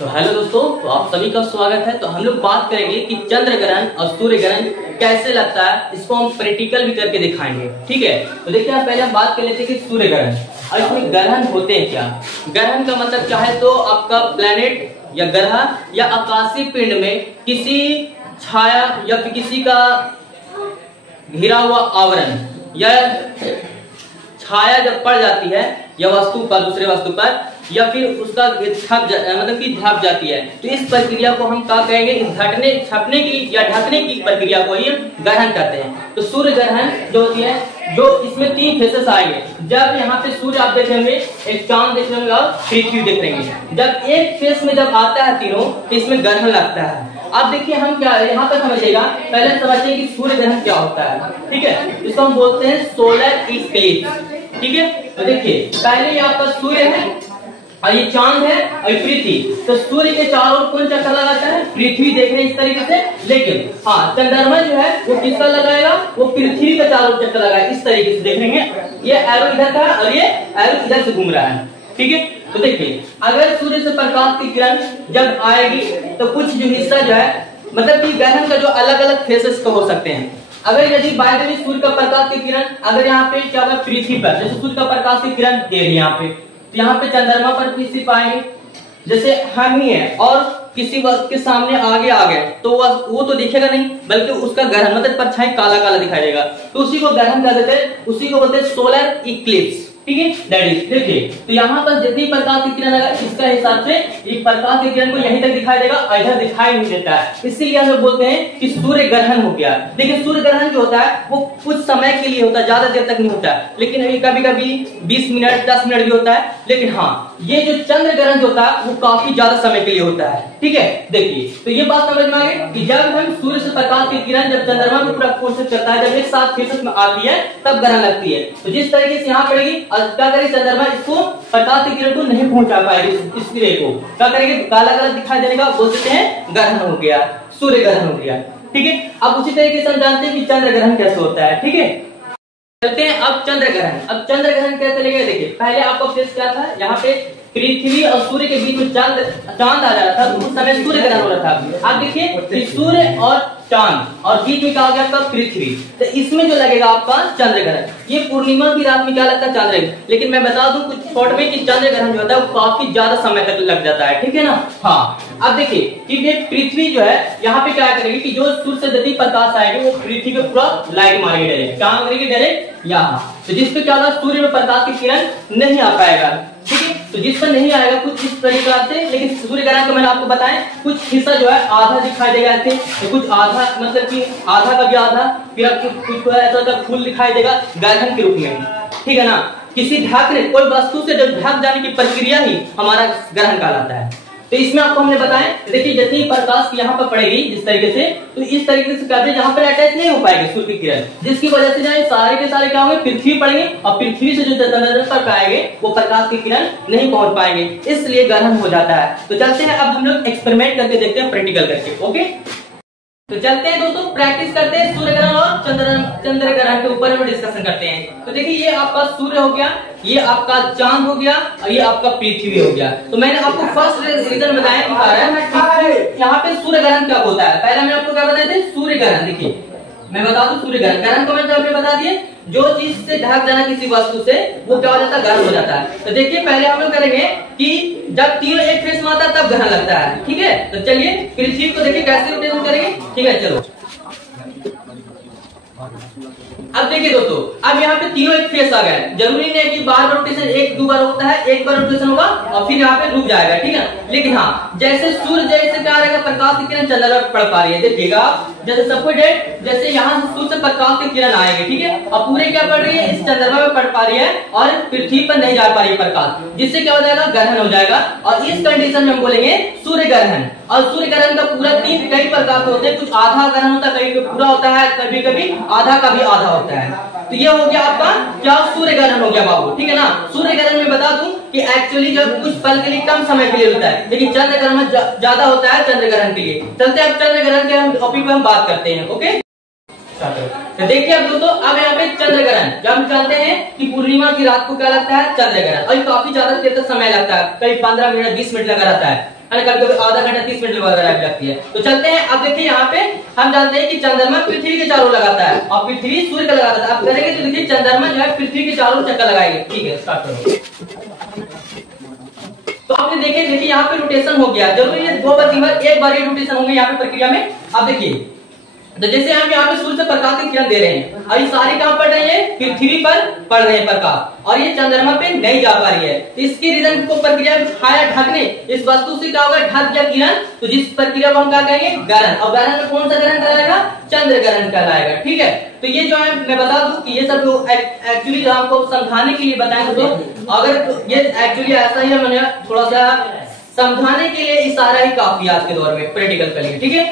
तो हेलो दोस्तों, तो आप सभी का स्वागत है। तो हम लोग बात करेंगे कि चंद्र ग्रहण और सूर्य ग्रहण कैसे लगता है, इसको हम प्रैक्टिकल भी करके दिखाएंगे। ठीक है, तो देखिए आप पहले हम बात कर लेते हैं कि सूर्य ग्रहण और इसमें ग्रहण होते हैं क्या। ग्रहण का मतलब क्या है, तो आपका प्लेनेट या ग्रह या आकाशीय पिंड में किसी छाया या फिर किसी का घिरा हुआ आवरण या छाया जब पड़ जाती है या वस्तु पर, दूसरे वस्तु पर, या फिर उसका मतलब कि ढक जाती है, तो इस प्रक्रिया को हम क्या कहेंगे, इस छपने की या ढकने की प्रक्रिया को ही ग्रहण कहते हैं। तो सूर्य ग्रहण जो होती है, जो इसमें 3 फेसेस आएंगे। जब यहाँ पे सूर्य आप देखेंगे, एक चांद देख रहे और पृथ्वी देख रहे, जब एक फेस में जब आता है तीनों, तो इसमें ग्रहण लगता है। अब देखिए हम क्या यहाँ पर समझिएगा, पहले समझिए कि सूर्य ग्रहण क्या होता है। ठीक है, इसको हम बोलते हैं सोलर इक्लिप्स। ठीक है, तो देखिए पहले ये आपका सूर्य है और ये चांद है और पृथ्वी। तो सूर्य के चारों ओर कौन चक्कर लगाता है, पृथ्वी देख रहे हैं इस तरीके से। लेकिन हाँ, चंद्रमा जो है वो किसका लगाएगा, वो पृथ्वी के चारों ओर चक्कर लगाएगा, इस तरीके से देख रहे हैं। ये एरो इधर का है और ये एरो इधर से घूम रहा है। ठीक है, तो देखिए अगर सूर्य से प्रकाश की किरण जब आएगी तो कुछ जो हिस्सा जो है, मतलब कि ग्रहण का जो अलग अलग फेसेस हो सकते हैं। अगर यदि बाय द वे सूर्य का प्रकाश की किरण अगर यहाँ पे क्या हुआ, पृथ्वी पर, जैसे सूर्य का प्रकाश की किरण दे रही है यहाँ पे, तो यहाँ पे चंद्रमा पर किसी पाएंगे, जैसे हम ही है और किसी वक्त के सामने आगे आ गए, तो वो तो दिखेगा नहीं, बल्कि उसका ग्रहण मतलब परछाई काला काला दिखाई देगा, तो उसी को ग्रहण कह देते हैं, उसी को बोलते हैं सोलर इक्लिप्स। ठीक है, दैट इज, देखिए तो यहाँ पर जितनी प्रकाश की किरण अगर इसका हिसाब से एक प्रकाश की किरण को यहीं तक दिखाई देगा, इधर दिखाई नहीं देता है, इसीलिए हम लोग बोलते हैं कि सूर्य ग्रहण हो गया। देखिए सूर्य ग्रहण जो होता है वो कुछ समय के लिए होता है, ज्यादा देर तक नहीं होता है, लेकिन कभी कभी 20 मिनट 10 मिनट भी होता है। लेकिन हाँ, ये जो चंद्र ग्रहण जो होता है वो काफी ज्यादा समय के लिए होता है। ठीक है, देखिए तो ये बात समझ में आ गई कि जब हम सूर्य से प्रकाश की किरण जब चंद्रमा में पूरा कोशिश करता है, जब एक साथ फेसेस में आती है तब ग्रहण लगती है। तो जिस तरीके से यहाँ पड़ेगी और क्या करेगी, चंद्रमा इसको प्रकाश की किरण को नहीं पहुंचा पाएगी, इस किरण को क्या करेगी, काला काला दिखाई देने का बोल देते हैं ग्रहण हो गया, सूर्य ग्रहण हो गया। ठीक है, अब उसी तरीके से हम जानते हैं कि चंद्र ग्रहण कैसे होता है। ठीक है, चलते हैं अब चंद्र ग्रहण। अब चंद्र ग्रहण कैसे चलेगा, देखिए पहले आपका फेस क्या था, यहाँ पे पृथ्वी और सूर्य के बीच में चांद आ रहा था, तो उस समय सूर्य ग्रहण हो रहा था। अब देखिए कि सूर्य और चांद और बीच में क्या हो गया आपका पृथ्वी, तो इसमें जो लगेगा आपका चंद्र ग्रहण। ये पूर्णिमा की रात में क्या लगता है, चंद्र ग्रहण। लेकिन मैं बता दूं कुछ शॉर्ट में कि चंद्र ग्रहण जो होता है वो काफी ज्यादा समय तक लग जाता है। ठीक है ना। हाँ, अब देखिए कि ये पृथ्वी जो है यहाँ पे क्या करेगी कि जो सूर्य से यदि प्रकाश आएगी वो पृथ्वी पे पूरा लाइट मारेगी डायरेक्ट, क्या करेगी डायरेक्ट यहाँ, तो जिसपे क्या होगा, सूर्य में प्रकाश की किरण नहीं आ पाएगा। ठीक है, तो जिस पर नहीं आएगा कुछ इस तरीके से। लेकिन सूर्य ग्रहण को मैंने आपको बताया कुछ हिस्सा जो है आधा दिखाई देगा ऐसे, तो कुछ आधा मतलब कि आधा का भी आधा, फिर आपको कुछ ऐसा फूल दिखाई देगा ग्रहण के रूप में। ठीक है ना, किसी ढकने कोई वस्तु से जब ढक जाने की प्रक्रिया ही हमारा ग्रहण कहलाता है। तो इसमें आपको हमने बताया, देखिए जैसे ही प्रकाश यहाँ पर पड़ेगी इस तरीके से, तो इस तरीके से कहते हैं यहाँ पर अटैच नहीं हो पाएगी सूर्य की किरण, जिसकी वजह से जाए सारे के सारे क्या होंगे, पृथ्वी पड़ेंगे और पृथ्वी से जो चंद्रमा पर पाएंगे वो प्रकाश की किरण नहीं पहुंच पाएंगे, इसलिए ग्रहण हो जाता है। तो चलते हैं अब हम लोग एक्सपेरिमेंट करके देखते हैं, प्रैक्टिकल करके। ओके, तो चलते हैं दोस्तों, प्रैक्टिस करते हैं सूर्य ग्रहण और चंद्र ग्रहण के ऊपर हम डिस्कशन करते हैं। तो देखिए ये आपका सूर्य हो गया, ये आपका चांद हो गया और ये आपका पृथ्वी हो गया। तो मैंने आपको फर्स्ट रीजन बताया यहाँ पे सूर्य ग्रहण क्या होता है। पहले मैंने आपको क्या बताए थे, सूर्य ग्रहण। देखिए मैं बता दूं सूर्य ग्रहण को मैंने आपने बता दिए, जो चीज से ढक जाना किसी वस्तु से वो क्या हो जाता है, ग्रहण हो जाता है। तो देखिए पहले हम लोग करेंगे कि जब तीनों एक फेस में आता है तब ग्रहण लगता है। ठीक है, तो चलिए पृथ्वी को देखिए कैसे रोटेशन करेंगे। ठीक है, चलो अब देखिए दोस्तों, अब यहाँ पे तीनों एक फेस आ गए। जरूरी नहीं है कि बार रोटेशन एक दो बार होता है, एक बार रोटेशन होगा और फिर यहाँ पे रुक जाएगा। ठीक है, लेकिन हाँ जैसे सूर्य जैसे क्या रहेगा, प्रकाश की किरण चंद्रमा पर पड़ पा रही है, देखिएगा आप जैसे सबको डेट जैसे यहाँ से सूर्य से प्रकाश की किरण आएगी। ठीक है, और पूरे क्या पड़ रही है, इस चंद्रमा में पड़ पा रही है और पृथ्वी पर नहीं जा पा रही प्रकाश, जिससे क्या हो जाएगा, ग्रहण हो जाएगा। और इस कंडीशन में हम बोलेंगे सूर्य ग्रहण। और सूर्य ग्रहण का पूरा कई प्रकार के होते हैं, कुछ आधा ग्रहण होता है, कभी पूरा होता है, कभी कभी आधा का भी आधा होता है। तो ये हो गया आपका क्या, सूर्य ग्रहण हो गया बाबू। ठीक है ना, सूर्य ग्रहण में बता दूं कि एक्चुअली जब कुछ पल के लिए कम समय के लिए होता है, लेकिन चंद्र ग्रहण ज्यादा होता है चंद्र ग्रहण के लिए। चलते हैं अब चंद्र ग्रहण के टॉपिक पर हम बात करते हैं। ओके, तो देखिए अब दोस्तों, अब यहाँ पे चंद्र ग्रहण जब हम जानते हैं कि पूर्णिमा की रात को क्या लगता है, चंद्र ग्रहण, और काफी ज्यादा देर तक समय लगता है, करीब 15 मिनट 20 मिनट लगा रहता है। है ना, कभी आधा घंटा 30 मिनट वगैरह भी लगती है। तो चलते हैं, अब देखिए यहाँ पे हम जानते हैं कि चंद्रमा पृथ्वी के चारों लगाता है और पृथ्वी सूर्य का लगाता है। अब करेंगे तो देखिए चंद्रमा जो है पृथ्वी के चारों चक्कर लगाएंगे। ठीक है, स्टार्ट करो। तो आपने देखिए यहाँ पे रोटेशन हो गया, जरूरी है 2 बार 3 बार, एक बार ये रोटेशन होंगे यहाँ पे प्रक्रिया में। अब देखिए तो जैसे हम यहाँ पे सूर्य से प्रकाश की किरण दे रहे हैं और ये सारी कहां पड़ रही है, पृथ्वी पर पड़ रहे हैं प्रकाश, और ये चंद्रमा पे नहीं जा पा रही है। तो इसके रीजन को प्रक्रिया छाया ढकने, इस वस्तु से क्या होगा, ढक गया किरण, तो जिस प्रक्रिया को हम क्या कहेंगे, ग्रहण। और ग्रहण में कौन सा ग्रहण कहलाएगा, चंद्र ग्रहण कहलाएगा। ठीक है, तो ये जो है मैं बता दूं कि ये सब एक्चुअली जो आपको समझाने के लिए बताएंगे, तो अगर ये एक्चुअली ऐसा ही है, मैंने थोड़ा सा समझाने के लिए इशारा ही काफी आज के दौर में प्रैक्टिकल के लिए। ठीक है,